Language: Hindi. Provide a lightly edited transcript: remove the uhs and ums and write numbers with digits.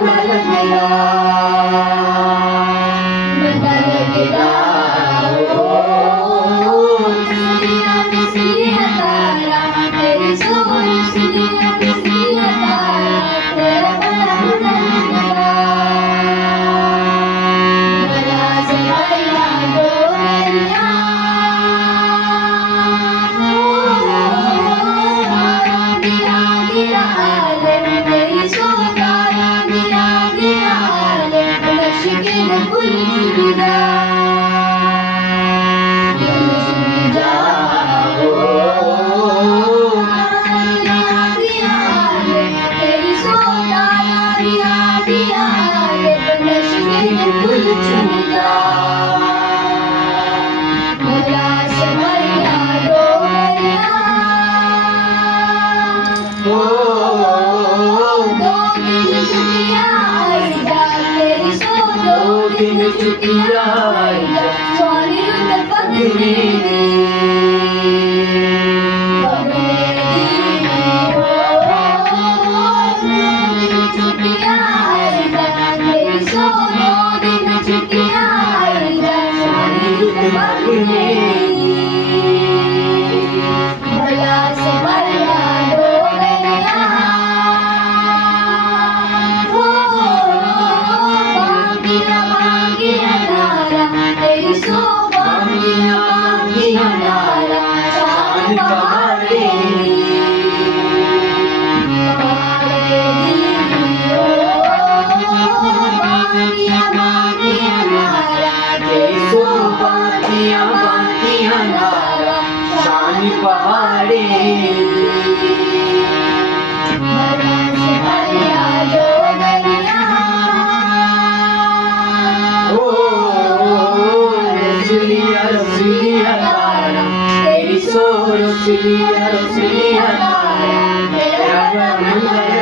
बदल गया, बदल गया। बिजलियां बिजलियां तारा, तेरी सोच बिजलियां बिजलियां तारा, तेरा बड़ा बदल गया। भला से भला दो मेरिया, गिरा गिरा आले, तेरी सोच तारा गिरा गिरा आले, नक्श के फूल चुन जा, फूल चुन जा। गिरा गिरा आले, तेरी सोच तारा गिरा गिरा आले, नक्श के फूल चुन जा। भला से भला दो मेरिया, दो दिन छुट्टियां आई जा, तेरी सोच दो दिन छुट्टियां आई जा, सोनी रुत पगले दी, पगले दी। दो दिन छुट्टियां आई जा, तेरी सोच दो दिन छुट्टियां आई जा, सोनी रुत पगले दी। भला से भला दो मेरिया, बांगिया बांगिया डाला, तेरी सो बांगिया बांगिया डाला, शान पहाड़े बांगिया बांगिया डाला, तेरी सो बांगिया बांगिया डाला, शान पहाड़े। भला से भला दो मेरिया, रसीलिया रसीलिया तारा, तेरी सो रसीलिया रसीलिया तारा, तेरा बड़ा